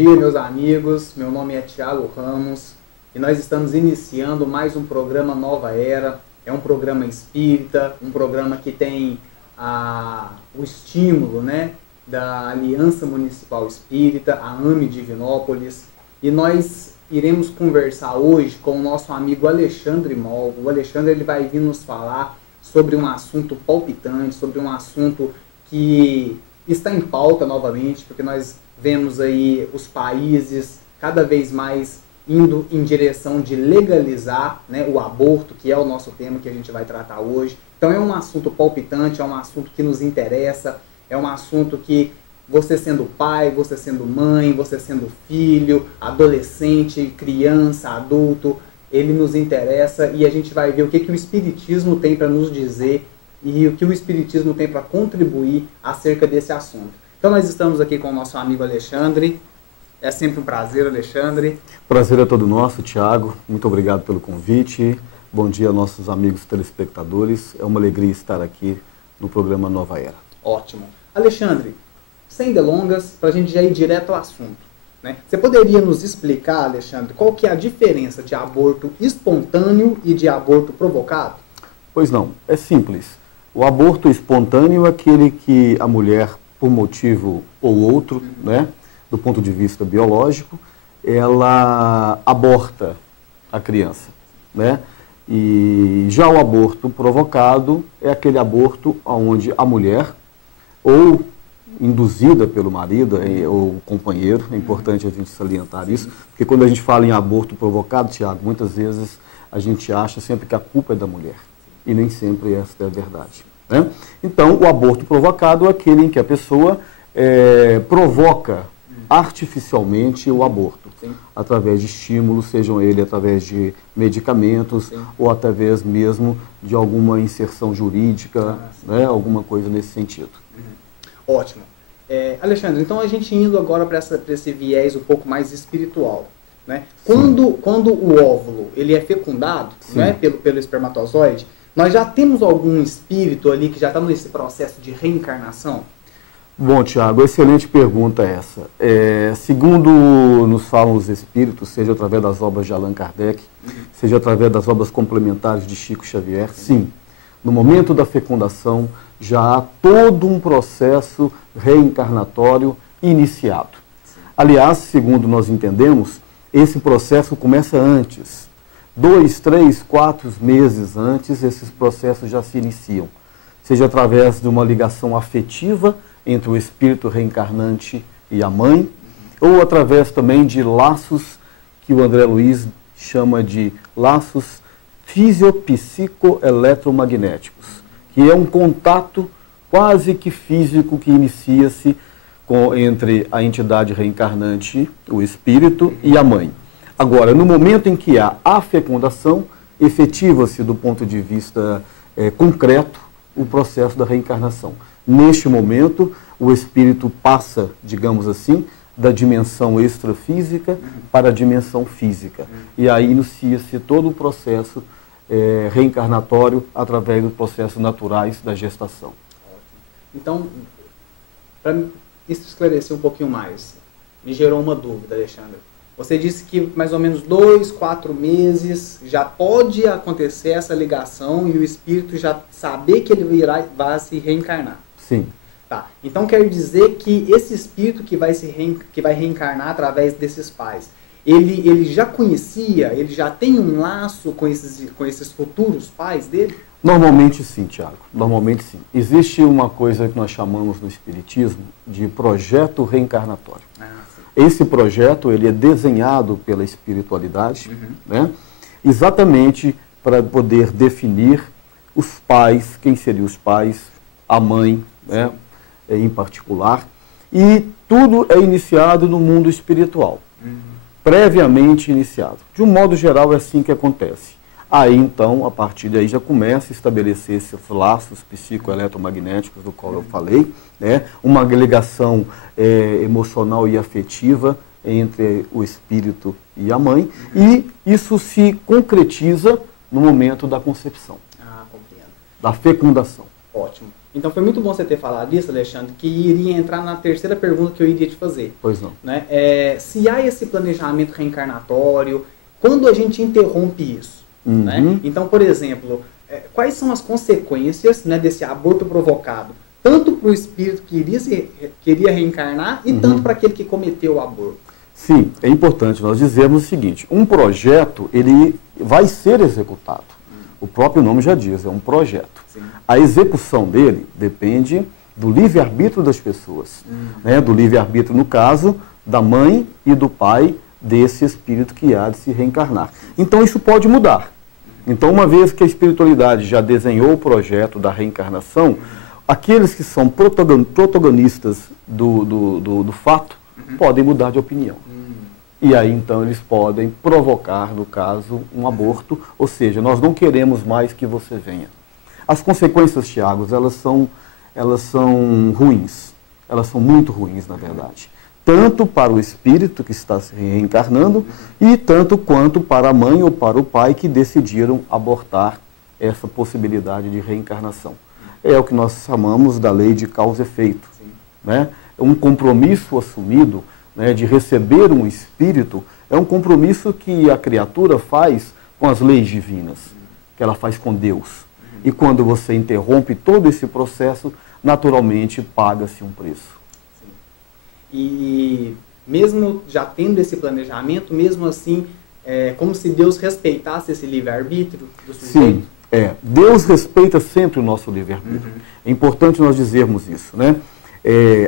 dia, meus amigos. Meu nome é Thiago Ramos e nós estamos iniciando mais um programa Nova Era. É um programa espírita, um programa que tem o estímulo, né, da Aliança Municipal Espírita, a AME Divinópolis. E nós iremos conversar hoje com o nosso amigo Alexandre Molvo. O Alexandre ele vai vir nos falar sobre um assunto palpitante, sobre um assunto que está em pauta novamente, porque nós vemos aí os países cada vez mais indo em direção de legalizar, né, o aborto, que é o nosso tema que a gente vai tratar hoje. Então é um assunto palpitante, é um assunto que nos interessa, é um assunto que você sendo pai, você sendo mãe, você sendo filho, adolescente, criança, adulto, ele nos interessa e a gente vai ver o que o Espiritismo tem para nos dizer e o que o Espiritismo tem para contribuir acerca desse assunto. Então nós estamos aqui com o nosso amigo Alexandre. É sempre um prazer, Alexandre. Prazer é todo nosso, Thiago. Muito obrigado pelo convite. Bom dia, nossos amigos telespectadores. É uma alegria estar aqui no programa Nova Era. Ótimo. Alexandre, sem delongas, para a gente já ir direto ao assunto, né? Você poderia nos explicar, Alexandre, qual que é a diferença de aborto espontâneo e de aborto provocado? Pois não, é simples. O aborto espontâneo é aquele que a mulher, por motivo ou outro, né, do ponto de vista biológico, ela aborta a criança, né? E já o aborto provocado é aquele aborto onde a mulher, ou induzida pelo marido ou companheiro, é importante a gente salientar isso, porque quando a gente fala em aborto provocado, Tiago, muitas vezes a gente acha sempre que a culpa é da mulher, e nem sempre esta é a verdade, né? Então, o aborto provocado é aquele em que a pessoa provoca artificialmente o aborto, sim, através de estímulos, sejam ele através de medicamentos, sim, ou através mesmo de alguma inserção jurídica, né, alguma coisa nesse sentido. Ótimo. Alexandre, então a gente indo agora para esse viés um pouco mais espiritual, né? Quando o óvulo ele é fecundado, né, pelo espermatozoide, nós já temos algum espírito ali que já está nesse processo de reencarnação? Bom, Tiago, excelente pergunta essa. Segundo nos falam os espíritos, seja através das obras de Allan Kardec, seja através das obras complementares de Chico Xavier, sim, no momento da fecundação já há todo um processo reencarnatório iniciado. Aliás, segundo nós entendemos, esse processo começa antes. 2, 3, 4 meses antes, esses processos já se iniciam. Seja através de uma ligação afetiva entre o espírito reencarnante e a mãe, ou através também de laços que o André Luiz chama de laços fisiopsicoeletromagnéticos, que é um contato quase que físico que inicia-se entre a entidade reencarnante, o espírito, e a mãe. Agora, no momento em que há a fecundação, efetiva-se do ponto de vista concreto o processo da reencarnação. Neste momento, o espírito passa, digamos assim, da dimensão extrafísica para a dimensão física. E aí inicia-se todo o processo reencarnatório através dos processos naturais da gestação. Então, para isso esclarecer um pouquinho mais, me gerou uma dúvida, Alexandre. Você disse que mais ou menos 2, 4 meses já pode acontecer essa ligação e o espírito já saber que ele vai se reencarnar. Sim. Tá. Então quer dizer que esse espírito que vai reencarnar através desses pais, ele já conhecia, ele já tem um laço com esses futuros pais dele? Normalmente sim, Tiago. Normalmente sim. Existe uma coisa que nós chamamos no Espiritismo de projeto reencarnatório. Esse projeto ele é desenhado pela espiritualidade, né, exatamente para poder definir os pais, quem seriam os pais, a mãe, né, em particular, e tudo é iniciado no mundo espiritual, previamente iniciado. De um modo geral é assim que acontece. Aí então, a partir daí já começa a estabelecer esses laços psicoeletromagnéticos do qual eu falei, né? Uma ligação emocional e afetiva entre o espírito e a mãe, e isso se concretiza no momento da concepção, compreendo. da fecundação. Ótimo. Então foi muito bom você ter falado isso, Alexandre, que iria entrar na terceira pergunta que eu iria te fazer. Pois não. Né? Se há esse planejamento reencarnatório, quando a gente interrompe isso? Né? Então, por exemplo, quais são as consequências, né, desse aborto provocado? Tanto para o espírito que queria reencarnar e tanto para aquele que cometeu o aborto. Sim, é importante nós dizermos o seguinte, um projeto, ele vai ser executado. O próprio nome já diz, é um projeto. Sim. A execução dele depende do livre-arbítrio das pessoas. Né? Do livre-arbítrio, no caso, da mãe e do pai desse espírito que há de se reencarnar. Então isso pode mudar. Então, uma vez que a espiritualidade já desenhou o projeto da reencarnação, aqueles que são protagonistas do fato podem mudar de opinião. E aí, então, eles podem provocar, no caso, um aborto, ou seja, nós não queremos mais que você venha. As consequências, Tiago, elas são ruins, elas são muito ruins, na verdade. Tanto para o espírito que está se reencarnando e tanto quanto para a mãe ou para o pai que decidiram abortar essa possibilidade de reencarnação. É o que nós chamamos da lei de causa e efeito. Né? Um compromisso assumido, né, de receber um espírito, é um compromisso que a criatura faz com as leis divinas, que ela faz com Deus. E quando você interrompe todo esse processo, naturalmente paga-se um preço. Sim. E mesmo já tendo esse planejamento, mesmo assim, é como se Deus respeitasse esse livre-arbítrio do sujeito? Sim, Deus respeita sempre o nosso livre-arbítrio. É importante nós dizermos isso, né?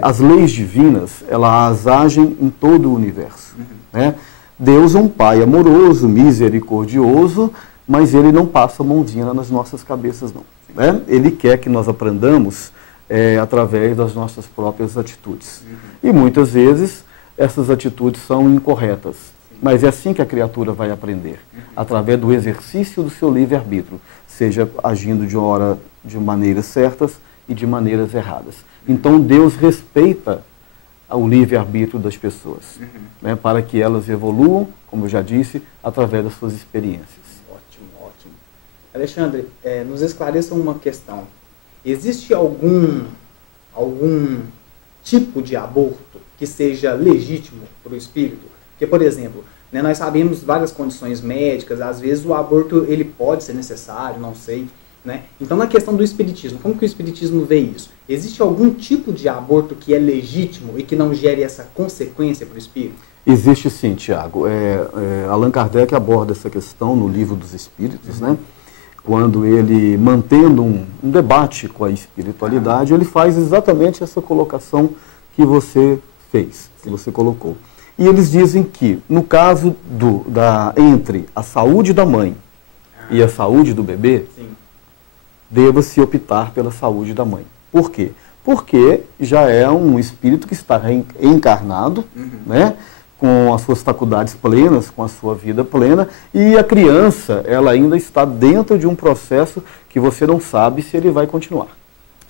As leis divinas, elas agem em todo o universo. Né? Deus é um Pai amoroso, misericordioso, mas Ele não passa a mãozinha nas nossas cabeças, não. Né? Ele quer que nós aprendamos através das nossas próprias atitudes. E muitas vezes essas atitudes são incorretas. Mas é assim que a criatura vai aprender, através do exercício do seu livre-arbítrio, seja agindo de maneiras certas e de maneiras erradas. Então Deus respeita o livre-arbítrio das pessoas, né, para que elas evoluam, como eu já disse, através das suas experiências. Ótimo, ótimo. Alexandre, nos esclareça uma questão. Existe algum tipo de aborto que seja legítimo para o espírito? Porque, por exemplo, né, nós sabemos várias condições médicas, às vezes o aborto ele pode ser necessário, não sei. Né? Então, na questão do espiritismo, como que o espiritismo vê isso? Existe algum tipo de aborto que é legítimo e que não gere essa consequência para o espírito? Existe sim, Tiago. Allan Kardec aborda essa questão no Livro dos Espíritos, né? Quando ele, mantendo um debate com a espiritualidade, ele faz exatamente essa colocação que você fez, que você colocou. E eles dizem que, no caso entre a saúde da mãe e a saúde do bebê, deva-se optar pela saúde da mãe. Por quê? Porque já é um espírito que está encarnado, né, com as suas faculdades plenas, com a sua vida plena, e a criança, ela ainda está dentro de um processo que você não sabe se ele vai continuar.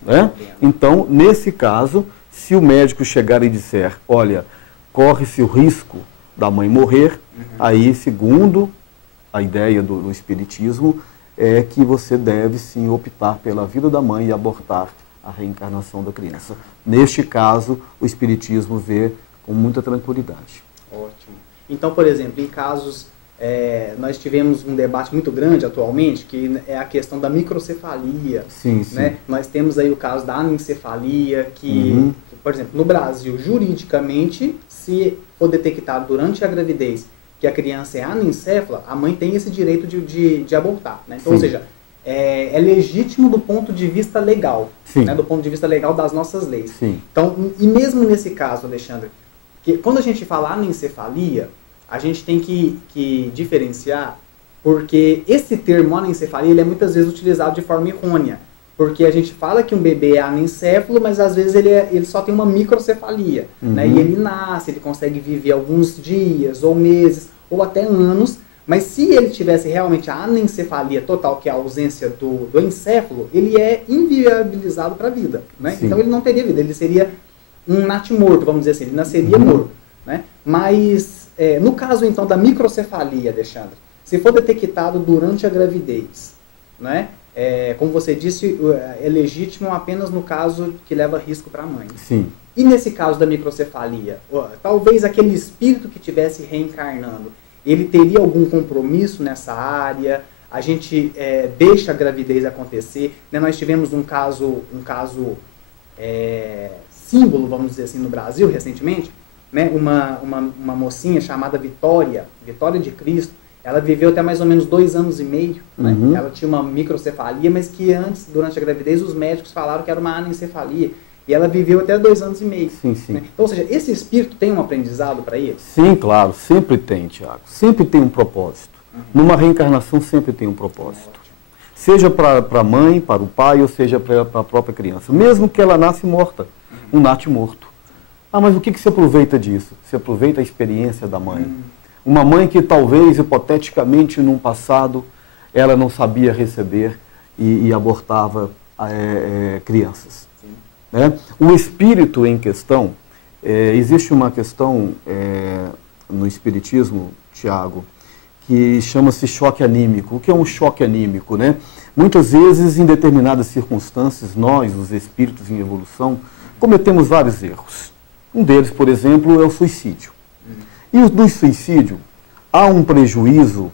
Né? Então, nesse caso, se o médico chegar e disser, olha, corre-se o risco da mãe morrer, aí, segundo a ideia do espiritismo, é que você deve sim optar pela vida da mãe e abortar a reencarnação da criança. Neste caso, o espiritismo vê com muita tranquilidade. Ótimo. Então, por exemplo, em casos, nós tivemos um debate muito grande atualmente, que é a questão da microcefalia. Sim, sim. Né? Nós temos aí o caso da anencefalia, que, por exemplo, no Brasil, juridicamente, se for detectado durante a gravidez que a criança é anencéfala, a mãe tem esse direito de abortar. Né? Então, ou seja, é legítimo do ponto de vista legal, né? Do ponto de vista legal das nossas leis. Sim. Então, e mesmo nesse caso, Alexandre, que quando a gente fala anencefalia, a gente tem que diferenciar, porque esse termo anencefalia ele é muitas vezes utilizado de forma errônea. Porque a gente fala que um bebê é anencéfalo, mas às vezes ele só tem uma microcefalia. Né? E ele nasce, ele consegue viver alguns dias, ou meses, ou até anos. Mas se ele tivesse realmente a anencefalia total, que é a ausência do encéfalo, ele é inviabilizado para a vida. Né? Então ele não teria vida, ele seria um natimorto, vamos dizer assim, ele nasceria morto. Né? Mas no caso então da microcefalia, Alexandre, se for detectado durante a gravidez, né? como você disse, é legítimo apenas no caso que leva risco para a mãe. Sim. E nesse caso da microcefalia, talvez aquele espírito que estivesse reencarnando, ele teria algum compromisso nessa área? A gente deixa a gravidez acontecer, né? Nós tivemos um caso símbolo, vamos dizer assim, no Brasil recentemente, né? Uma mocinha chamada Vitória de Cristo. Ela viveu até mais ou menos 2 anos e meio, né? Ela tinha uma microcefalia, mas que antes, durante a gravidez, os médicos falaram que era uma anencefalia. E ela viveu até 2 anos e meio. Sim, sim. Né? Então, ou seja, esse espírito tem um aprendizado para ele? Sim, claro, sempre tem, Tiago. Sempre tem um propósito. Numa reencarnação sempre tem um propósito. Seja para a mãe, para o pai, ou seja para a própria criança. Mesmo que ela nasce morta, um nasce morto. Ah, mas o que se aproveita disso? Se aproveita a experiência da mãe. Uma mãe que talvez, hipoteticamente, num passado, ela não sabia receber e abortava crianças. Né? O espírito em questão, existe uma questão no espiritismo, Tiago, que chama-se choque anímico. O que é um choque anímico? Né? Muitas vezes, em determinadas circunstâncias, nós, os espíritos em evolução, cometemos vários erros. Um deles, por exemplo, é o suicídio. E no suicídio, há um prejuízo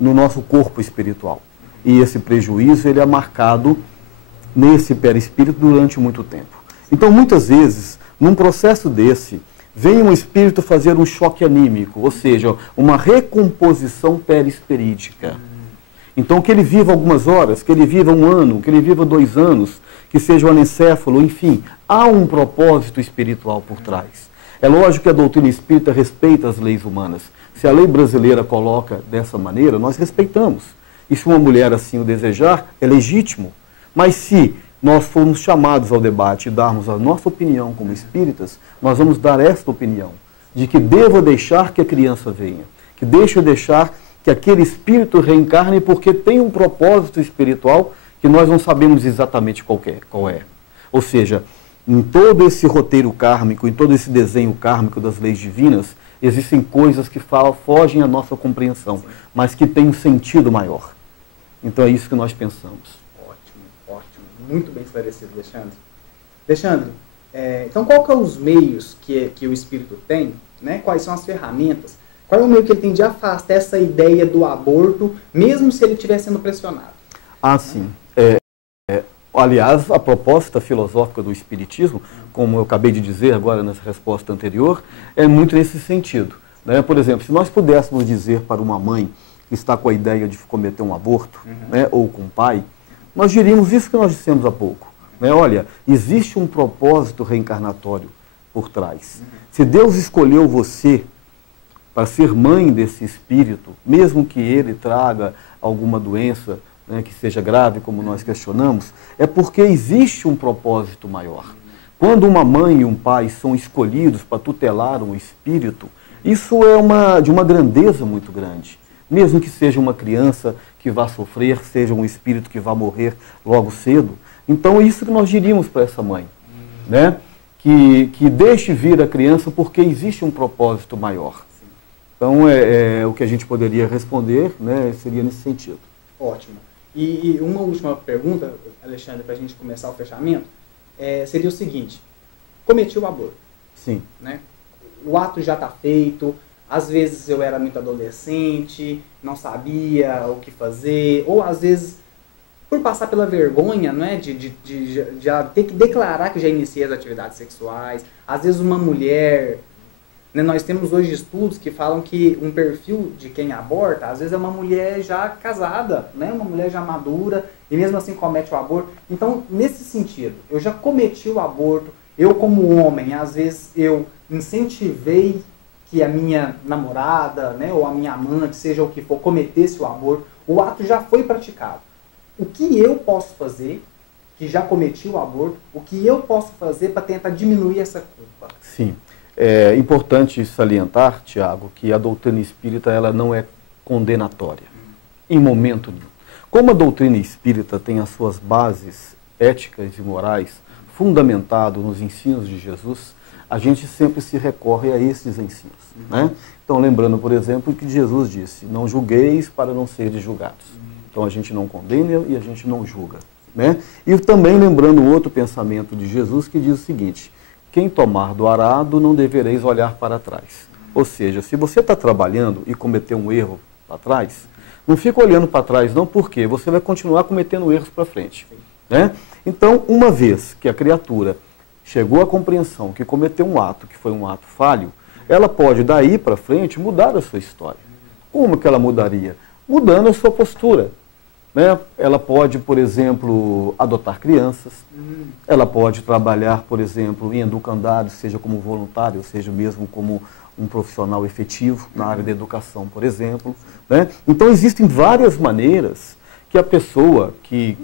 no nosso corpo espiritual. E esse prejuízo ele é marcado nesse perispírito durante muito tempo. Então, muitas vezes, num processo desse, vem um espírito fazer um choque anímico, ou seja, uma recomposição perispirítica. Então, que ele viva algumas horas, que ele viva 1 ano, que ele viva 2 anos, que seja um anencéfalo, enfim, há um propósito espiritual por trás. É lógico que a doutrina espírita respeita as leis humanas. Se a lei brasileira coloca dessa maneira, nós respeitamos. E se uma mulher assim o desejar, é legítimo. Mas se nós formos chamados ao debate e darmos a nossa opinião como espíritas, nós vamos dar esta opinião, de que deva deixar que a criança venha, que deixar que aquele espírito reencarne porque tem um propósito espiritual que nós não sabemos exatamente qual é. Ou seja, em todo esse roteiro kármico, em todo esse desenho kármico das leis divinas, existem coisas que fogem à nossa compreensão, mas que têm um sentido maior. Então é isso que nós pensamos. Ótimo. Muito bem esclarecido, Alexandre. Alexandre, então qual que são os meios que o espírito tem, né? Quais são as ferramentas? Qual é o meio que ele tem de afastar essa ideia do aborto, mesmo se ele estiver sendo pressionado? Ah, sim. Aliás, a proposta filosófica do Espiritismo, como eu acabei de dizer agora nessa resposta anterior, é muito nesse sentido. Né? Por exemplo, se nós pudéssemos dizer para uma mãe que está com a ideia de cometer um aborto, né, ou com o pai, nós diríamos isso que nós dissemos há pouco. Né? Olha, existe um propósito reencarnatório por trás. Se Deus escolheu você para ser mãe desse espírito, mesmo que ele traga alguma doença, né, que seja grave, como nós questionamos, é porque existe um propósito maior. Quando uma mãe e um pai são escolhidos para tutelar um espírito, isso é de uma grandeza muito grande. Mesmo que seja uma criança que vá sofrer, seja um espírito que vá morrer logo cedo. Então é isso que nós diríamos para essa mãe, né? Que deixe vir a criança porque existe um propósito maior. Então o que a gente poderia responder, né, seria nesse sentido. Ótimo. E uma última pergunta, Alexandre, para a gente começar o fechamento, seria o seguinte: cometi o aborto. Sim. Né? O ato já está feito, às vezes eu era muito adolescente, não sabia o que fazer, ou às vezes por passar pela vergonha, né, de já ter que declarar que já iniciei as atividades sexuais. Às vezes uma mulher, né, nós temos hoje estudos que falam que um perfil de quem aborta, às vezes é uma mulher já casada, né, uma mulher já madura, e mesmo assim comete o aborto. Então, nesse sentido, eu já cometi o aborto, eu como homem, às vezes eu incentivei que a minha namorada, né, ou a minha amante, seja o que for, cometesse o aborto, o ato já foi praticado. O que eu posso fazer, que já cometi o aborto, o que eu posso fazer para tentar diminuir essa culpa? Sim. É importante salientar, Tiago, que a doutrina espírita ela não é condenatória, em momento nenhum. Como a doutrina espírita tem as suas bases éticas e morais fundamentado nos ensinos de Jesus, a gente sempre se recorre a esses ensinos. Né? Então, lembrando, por exemplo, que Jesus disse: não julgueis para não seres julgados. Então a gente não condena e a gente não julga. Né? E também lembrando o outro pensamento de Jesus que diz o seguinte: quem tomar do arado não devereis olhar para trás. Ou seja, se você está trabalhando e cometeu um erro para trás, não fica olhando para trás não, porque você vai continuar cometendo erros para frente. Né? Então, uma vez que a criatura chegou à compreensão que cometeu um ato que foi um ato falho, ela pode daí para frente mudar a sua história. Como que ela mudaria? Mudando a sua postura. Né? Ela pode, por exemplo, adotar crianças, ela pode trabalhar, por exemplo, em educandário, seja como voluntário, seja mesmo como um profissional efetivo na área da educação, por exemplo. Né? Então existem várias maneiras que a pessoa que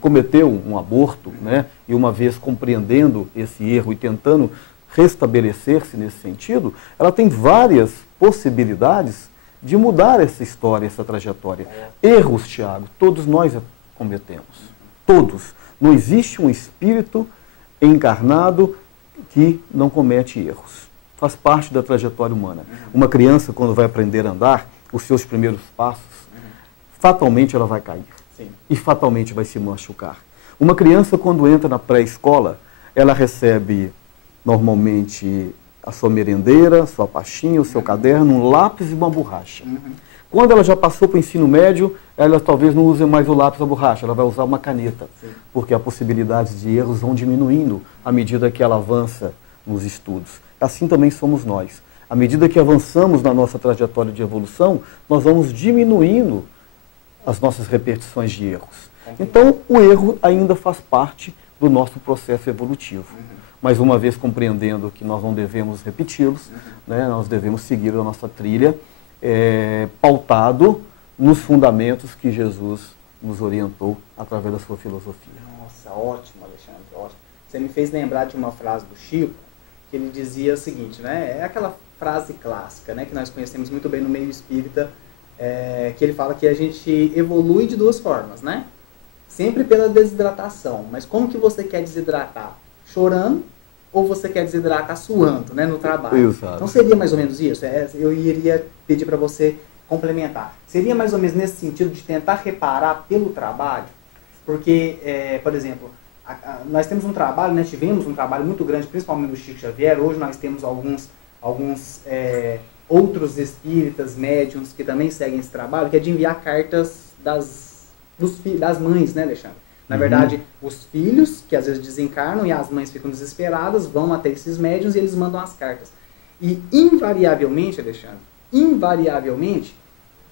cometeu um aborto, né, e uma vez compreendendo esse erro e tentando restabelecer-se nesse sentido, ela tem várias possibilidades de mudar essa história, essa trajetória. Erros, Tiago, todos nós cometemos. Todos. Não existe um espírito encarnado que não comete erros. Faz parte da trajetória humana. Uma criança, quando vai aprender a andar, os seus primeiros passos, fatalmente ela vai cair. Sim. E fatalmente vai se machucar. Uma criança, quando entra na pré-escola, ela recebe normalmente a sua merendeira, a sua pastinha, o seu caderno, um lápis e uma borracha. Quando ela já passou para o ensino médio, ela talvez não use mais o lápis ou a borracha, ela vai usar uma caneta. Sim. Porque as possibilidades de erros vão diminuindo à medida que ela avança nos estudos. Assim também somos nós. À medida que avançamos na nossa trajetória de evolução, nós vamos diminuindo as nossas repetições de erros. Então, o erro ainda faz parte do nosso processo evolutivo. Mas uma vez compreendendo que nós não devemos repeti-los, né, nós devemos seguir a nossa trilha pautado nos fundamentos que Jesus nos orientou através da sua filosofia. Nossa, ótimo, Alexandre, ótimo. Você me fez lembrar de uma frase do Chico, que ele dizia o seguinte, né, é aquela frase clássica, né, que nós conhecemos muito bem no meio espírita, que ele fala que a gente evolui de duas formas, né? Sempre pela desidratação. Mas como que você quer desidratar? Chorando ou você quer desidratar suando, né, no trabalho? Exato. Então seria mais ou menos isso? Eu iria pedir para você complementar. Seria mais ou menos nesse sentido de tentar reparar pelo trabalho? Porque, por exemplo, nós temos um trabalho, né, tivemos um trabalho muito grande, principalmente do Chico Xavier. Hoje nós temos alguns outros espíritas, médiuns, que também seguem esse trabalho, que é de enviar cartas das mães, né, Alexandre? Na verdade, os filhos, que às vezes desencarnam e as mães ficam desesperadas, vão até esses médiuns e eles mandam as cartas. E invariavelmente, Alexandre,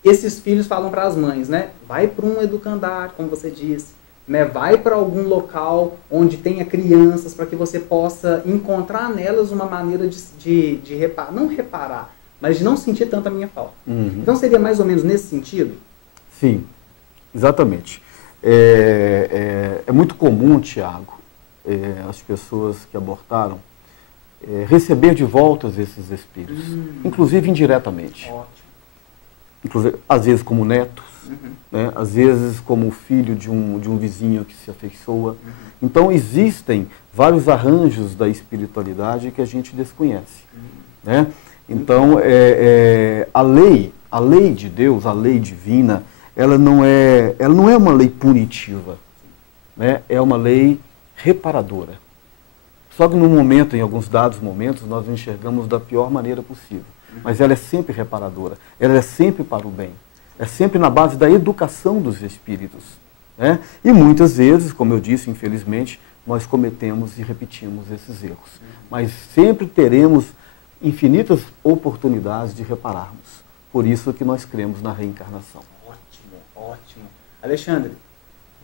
esses filhos falam para as mães, né? Vai para um educandário, como você disse, né? Vai para algum local onde tenha crianças, para que você possa encontrar nelas uma maneira de reparar, não reparar, mas de não sentir tanto a minha falta. Então seria mais ou menos nesse sentido? Sim, exatamente. É muito comum, Tiago, as pessoas que abortaram receber de volta esses espíritos, inclusive indiretamente. Ótimo. Inclusive, às vezes como netos, né? Às vezes como filho de um vizinho que se afeiçoa. Então existem vários arranjos da espiritualidade que a gente desconhece. Né? Então a lei de Deus, a lei divina, ela não é uma lei punitiva, né? É uma lei reparadora. Só que no momento, em alguns dados momentos, nós enxergamos da pior maneira possível. Mas ela é sempre reparadora, ela é sempre para o bem, é sempre na base da educação dos espíritos. Né? E muitas vezes, como eu disse, infelizmente, nós cometemos e repetimos esses erros. Mas sempre teremos infinitas oportunidades de repararmos. Por isso que nós cremos na reencarnação. Ótimo. Alexandre,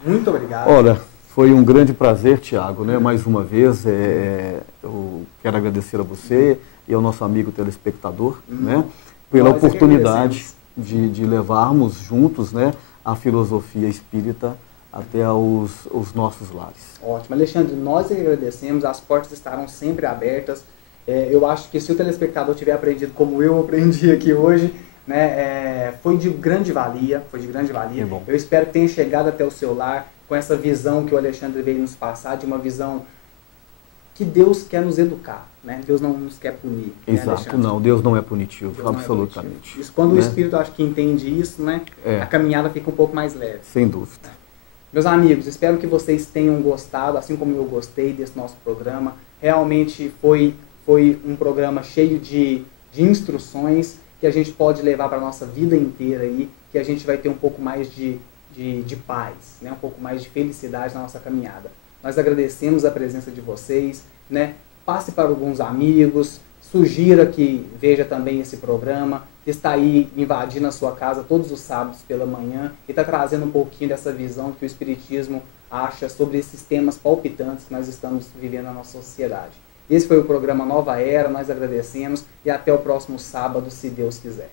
muito obrigado. Olha, foi um grande prazer, Tiago, né? Mais uma vez, eu quero agradecer a você e ao nosso amigo telespectador, né? Pela oportunidade de levarmos juntos, né, a filosofia espírita até os nossos lares. Ótimo. Alexandre, nós agradecemos, as portas estarão sempre abertas. Eu acho que se o telespectador tiver aprendido como eu aprendi aqui hoje, né, foi de grande valia, Eu espero que tenha chegado até o seu lar com essa visão que o Alexandre veio nos passar, de uma visão que Deus quer nos educar, né? Deus não nos quer punir. Exato, né, não, Deus não é punitivo, Deus absolutamente. Não é punitivo. Isso, quando o Espírito acho que entende isso, né? A caminhada fica um pouco mais leve. Sem dúvida. Meus amigos, espero que vocês tenham gostado, assim como eu gostei desse nosso programa. Realmente foi um programa cheio de instruções que a gente pode levar para a nossa vida inteira aí, que a gente vai ter um pouco mais de paz, né? Um pouco mais de felicidade na nossa caminhada. Nós agradecemos a presença de vocês, né? Passe para alguns amigos, sugira que veja também esse programa, que está aí invadindo a sua casa todos os sábados pela manhã e está trazendo um pouquinho dessa visão que o Espiritismo acha sobre esses temas palpitantes que nós estamos vivendo na nossa sociedade. Esse foi o programa Nova Era, nós agradecemos e até o próximo sábado, se Deus quiser.